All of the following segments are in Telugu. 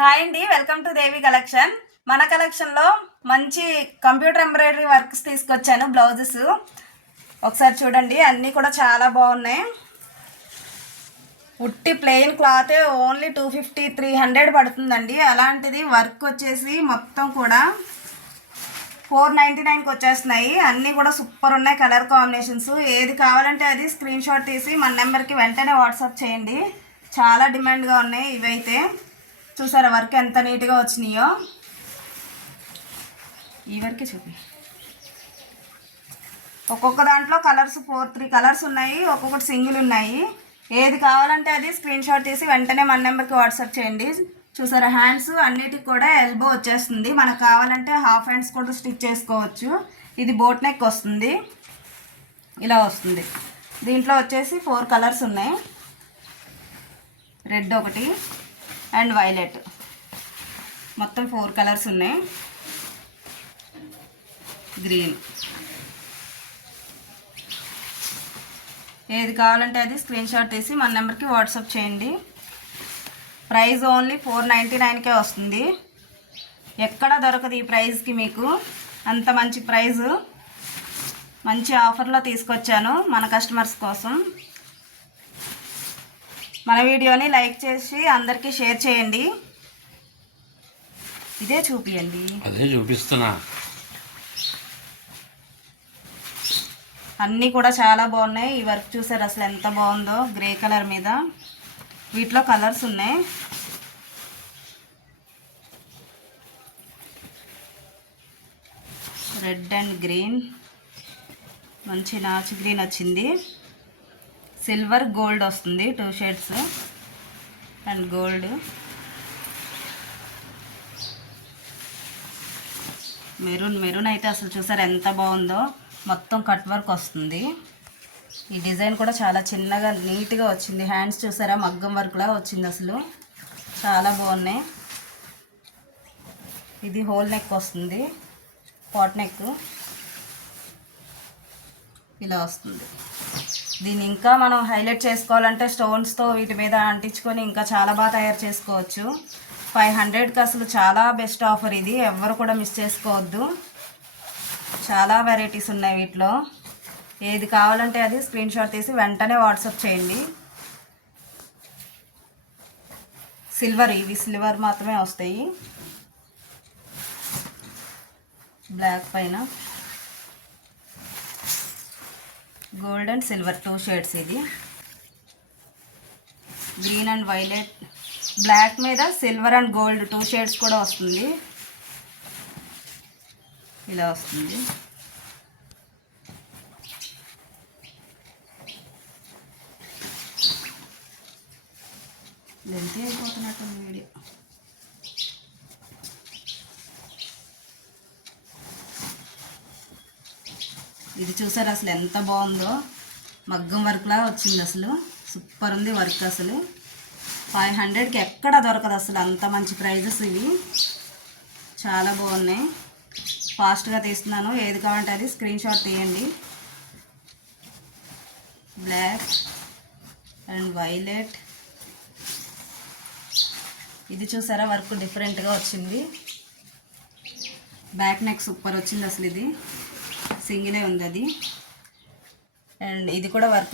హాయ్ అండి, వెల్కమ్ టు దేవి కలెక్షన్. మన కలెక్షన్లో మంచి కంప్యూటర్ ఎంబ్రాయిడరీ వర్క్స్ తీసుకొచ్చాను. బ్లౌజెస్ ఒకసారి చూడండి, అన్నీ కూడా చాలా బాగున్నాయి. ఉట్టి ప్లెయిన్ క్లాతే ఓన్లీ 250-300 పడుతుందండి. అలాంటిది వర్క్ వచ్చేసి మొత్తం కూడా 499కి వచ్చేస్తున్నాయి. అన్నీ కూడా సూపర్ ఉన్నాయి. కలర్ కాంబినేషన్స్ ఏది కావాలంటే అది స్క్రీన్ షాట్ తీసి మన నెంబర్కి వెంటనే వాట్సాప్ చేయండి. చాలా డిమాండ్గా ఉన్నాయి ఇవైతే. చూసారా వర్క్ ఎంత నీట్గా వచ్చినాయో. ఈ వరకే చూపి. ఒక్కొక్క దాంట్లో కలర్స్ 3 కలర్స్ ఉన్నాయి, ఒక్కొక్కటి సింగిల్ ఉన్నాయి. ఏది కావాలంటే అది స్క్రీన్ షాట్ తీసి వెంటనే మన నెంబర్కి వాట్సాప్ చేయండి. చూసారా హ్యాండ్స్ అన్నిటికి కూడా ఎల్బో వచ్చేస్తుంది. మనకు కావాలంటే హాఫ్ హ్యాండ్స్ కూడా స్టిచ్ చేసుకోవచ్చు. ఇది బోట్ నెక్ వస్తుంది, ఇలా వస్తుంది. దీంట్లో వచ్చేసి 4 కలర్స్ ఉన్నాయి. రెడ్ ఒకటి అండ్ వైలెట్, మొత్తం 4 కలర్స్ ఉన్నాయి. గ్రీన్, ఏది కావాలంటే అది స్క్రీన్ షాట్ తీసి మన నెంబర్కి వాట్సాప్ చేయండి. ప్రైస్ ఓన్లీ 499కే వస్తుంది. ఎక్కడ దొరకదు ఈ ప్రైస్కి మీకు. అంత మంచి ప్రైజు, మంచి ఆఫర్లో తీసుకొచ్చాను మన కస్టమర్స్ కోసం. మన వీడియోని లైక్ చేసి అందరికీ షేర్ చేయండి. ఇదే చూపియండి, అదే చూపిస్తున్నా. అన్నీ కూడా చాలా బాగున్నాయి. ఈ వర్క్ చూసారు అసలు ఎంత బాగుందో, గ్రే కలర్ మీద. వీటిలో కలర్స్ ఉన్నాయి. రెడ్ అండ్ గ్రీన్, మంచి నాచు గ్రీన్ వచ్చింది. సిల్వర్ గోల్డ్ వస్తుంది, 2 షేడ్స్ అండ్ గోల్డ్. మెరూన్ అయితే అసలు చూసారు ఎంత బాగుందో. మొత్తం కట్ వర్క్ వస్తుంది. ఈ డిజైన్ కూడా చాలా చిన్నగా నీట్గా వచ్చింది. హ్యాండ్స్ చూసారా మగ్గం వర్క్లా వచ్చింది. అసలు చాలా బాగున్నాయి. ఇది హోల్ నెక్ వస్తుంది, పాట్ నెక్ ఇలా వస్తుంది. దీన్ని ఇంకా మనం హైలైట్ చేసుకోవాలంటే స్టోన్స్తో వీటి మీద అంటించుకొని ఇంకా చాలా బాగా తయారు చేసుకోవచ్చు. 500కి అసలు చాలా బెస్ట్ ఆఫర్ ఇది, ఎవ్వరు కూడా మిస్ చేసుకోవద్దు. చాలా వెరైటీస్ ఉన్నాయి వీటిలో. ఏది కావాలంటే అది స్క్రీన్ షాట్ తీసి వెంటనే వాట్సాప్ చేయండి. సిల్వర్, ఇవి సిల్వర్ మాత్రమే వస్తాయి. బ్లాక్ పైన గోల్డ్ అండ్ సిల్వర్, 2 షేడ్స్. ఇది గ్రీన్ అండ్ వైలెట్, బ్లాక్ మీద సిల్వర్ అండ్ గోల్డ్ 2 షేడ్స్ కూడా వస్తుంది. ఇలా వస్తుంది. లెంత్ అయిపోతున్నట్టుంది వీడియో. ఇది చూసారు అసలు ఎంత బాగుందో, మగ్గం వర్క్లా వచ్చింది. అసలు సూపర్ ఉంది వర్క్. అసలు 500కి ఎక్కడ దొరకదు అసలు, అంత మంచి ప్రైజెస్ ఇవి. చాలా బాగున్నాయి. ఫాస్ట్గా తీస్తున్నాను. ఏది కావాలంటే అది స్క్రీన్ షాట్ తీయండి. బ్లాక్ అండ్ వైలెట్, ఇది చూసారా వర్క్ డిఫరెంట్గా వచ్చింది. బ్యాక్ నెక్ సూపర్ వచ్చింది అసలు. ఇది సింగిలే ఉంది అది. అండ్ ఇది కూడా వర్క్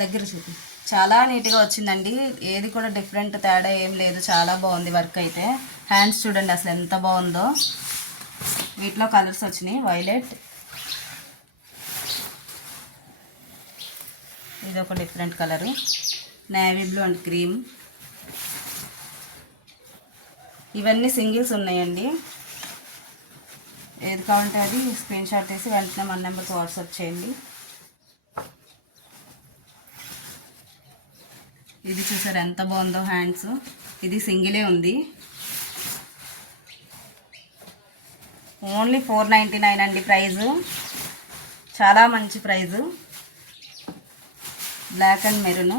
దగ్గర చూపి చాలా నీట్గా వచ్చిందండి. ఏది కూడా డిఫరెంట్ తేడా ఏం లేదు, చాలా బాగుంది వర్క్ అయితే. హ్యాండ్స్ చూడండి అసలు ఎంత బాగుందో. వీటిలో కలర్స్ వచ్చినాయి. వైలెట్, ఇది ఒక different colour, navy blue and cream. ఇవన్నీ సింగిల్స్ ఉన్నాయండి. ఏది కావాలంటే అది స్క్రీన్ షాట్ తీసి వెంటనే మన నెంబర్కి వాట్సాప్ చేయండి. ఇది చూసారు ఎంత బాగుందో హ్యాండ్స్. ఇది సింగిలే ఉంది. ఓన్లీ 499 అండి ప్రైజు. చాలా మంచి prize. Black and maroon.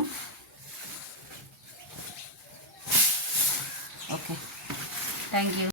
Okay, thank you.